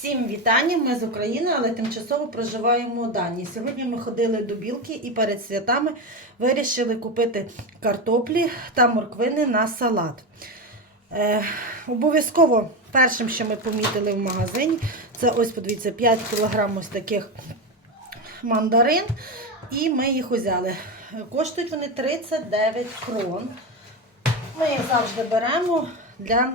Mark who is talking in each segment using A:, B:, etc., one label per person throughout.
A: Всім вітання! Ми з України, але тимчасово проживаємо у Данії. Сьогодні ми ходили до білки і перед святами вирішили купити картоплі та морквини на салат. Е, обов'язково першим, що ми помітили в магазині, це ось, подивіться, 5 кг ось таких мандарин. І ми їх взяли. Коштують вони 39 крон. Ми їх завжди беремо для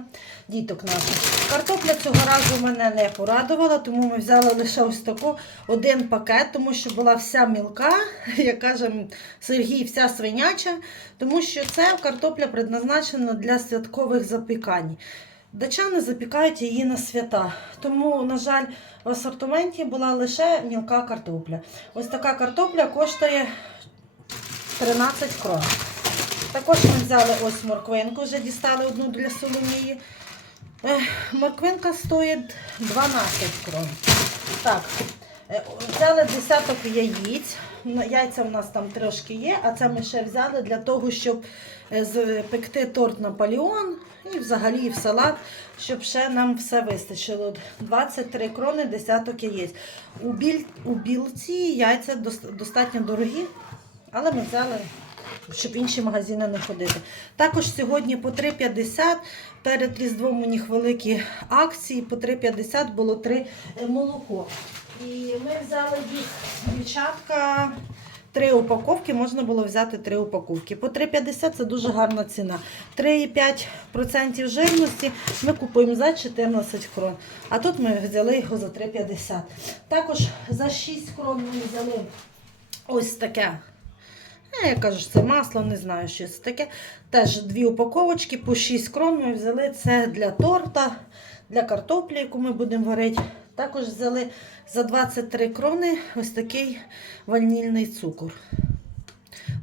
A: діток наших. Картопля цього разу мене не порадувала, тому ми взяли лише ось таку один пакет, тому що була вся мілка, як каже Сергій, вся свиняча, тому що це картопля предназначена для святкових запікань. Дачани запікають її на свята. Тому, на жаль, в асортименті була лише мілка картопля. Ось така картопля коштує 13 крон. Також ми взяли ось морквинку, вже дістали одну для Соломії. Морквинка стоїть 12 крон. Так, е, взяли десяток яїць. Ну, Яйця у нас там трошки є, а це ми ще взяли для того, щоб е, пекти торт Наполеон і взагалі в салат, щоб ще нам все вистачило. 23 крони, десяток яєць. У білці яйця достатньо дорогі, але ми взяли щоб інші магазини не ходити. Також сьогодні по 3,50 перед Різдвом у них великі акції, по 3,50 було 3 молоко. І ми взяли їх, дівчатка, три упаковки, можна було взяти три упаковки. По 3,50 це дуже гарна ціна. 3,5% жирності ми купуємо за 14 крон. А тут ми взяли його за 3,50. Також за 6 крон ми взяли ось таке. А я кажу, що це масло, не знаю, що це таке. Теж дві упаковочки по 6 крон ми взяли. Це для торта, для картоплі, яку ми будемо варити. Також взяли за 23 крони ось такий ванільний цукор.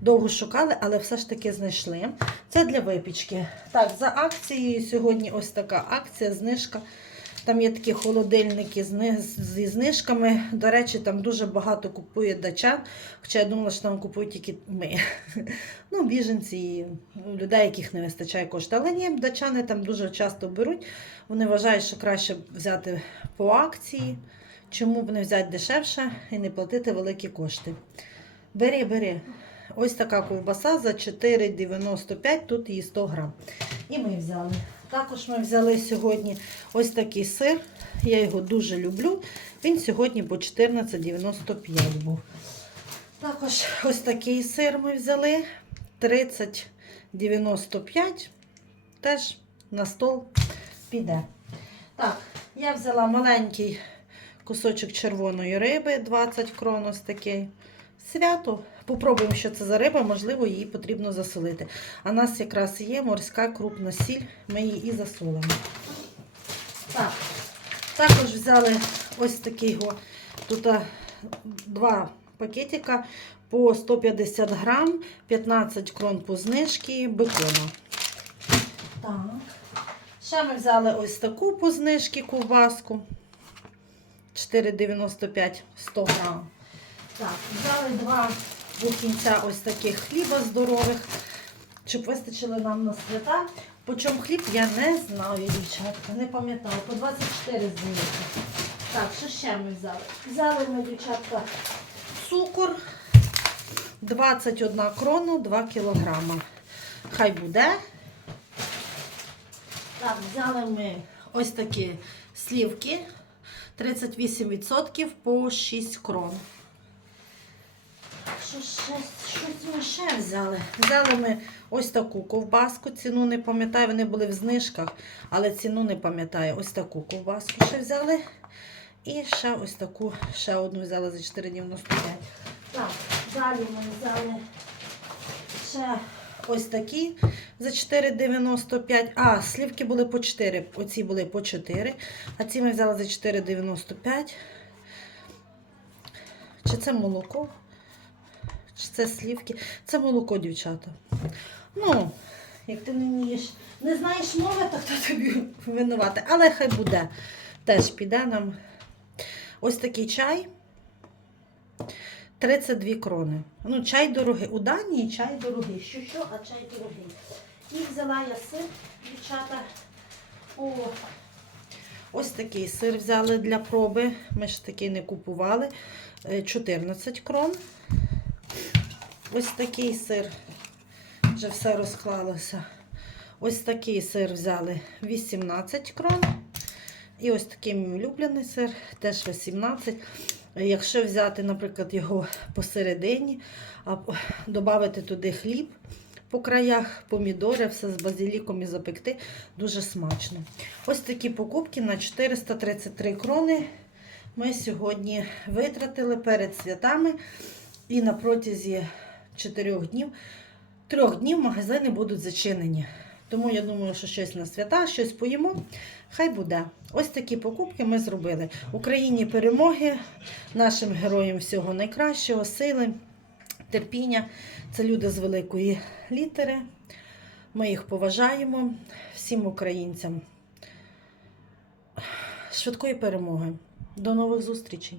A: Довго шукали, але все ж таки знайшли. Це для випічки. Так, за акцією сьогодні ось така акція, знижка. Там є такі холодильники зі знижками. До речі, там дуже багато купує дачан. Хоча я думала, що там купують тільки ми. Ну, біженці і людей, яких не вистачає коштів. Але ні, дачани там дуже часто беруть. Вони вважають, що краще взяти по акції. Чому б не взяти дешевше і не платити великі кошти? Бери, бери. Ось така ковбаса за 4,95, тут її 100 грам. І ми взяли. Також ми взяли сьогодні ось такий сир. Я його дуже люблю. Він сьогодні по 14,95 був. Також ось такий сир ми взяли. 30,95. Теж на стол піде. Так, я взяла маленький кусочок червоної риби, 20 крон ось такий. Свято. Попробуємо, що це за риба, можливо, її потрібно засолити. А у нас якраз є морська крупна сіль, ми її і засолимо. Так. Також взяли ось такий тут два пакетика по 150 грам, 15 крон по знижці бекона. Так. Ще ми взяли ось таку по знижці ковбаску. 4,95 100 грам. Так, взяли два бухінця ось таких хліба здорових, щоб вистачило нам на свята. По чому хліб, я не знаю, дівчатка, не пам'ятаю. По 24 здається. Так, що ще ми взяли? Взяли ми, дівчатка, цукор 21 крону, 2 кілограма. Хай буде. Так, взяли ми ось такі слівки. 38% по 6 крон. Щось ми ще взяли? Взяли ми ось таку ковбаску, ціну не пам'ятаю, вони були в знижках, але ціну не пам'ятаю. Ось таку ковбаску ще взяли. І ще ось таку, ще одну взяли за 4,95. Так, далі ми взяли ще ось такі за 4,95. А, слівки були по 4. Оці були по 4. А ці ми взяли за 4,95. Чи це молоко? Це слівки? Це молоко, дівчата. Ну, як ти не вмієш, не знаєш мови, то хто тобі винувати. Але хай буде. Теж піде нам. Ось такий чай. 32 крони. Ну, чай дорогий. У Данії чай дорогий. Що що, а чай дорогий. І взяла я сир, дівчата, по Ось такий сир взяли для проби. Ми ж такий не купували. Е, 14 крон. Ось такий сир. Вже все розклалося. Ось такий сир взяли 18 крон. І ось такий мій улюблений сир, теж 18. Якщо взяти, наприклад, його посередині, а додати туди хліб по краях, помідори, все з базиліком і запекти, дуже смачно. Ось такі покупки на 433 крони ми сьогодні витратили перед святами. І на протязі 4 днів, 3 днів магазини будуть зачинені. Тому я думаю, що щось на свята, щось поїмо. Хай буде. Ось такі покупки ми зробили. Україні перемоги, нашим героям всього найкращого, сили, терпіння. Це люди з великої літери. Ми їх поважаємо всім українцям. Швидкої перемоги. До нових зустрічей!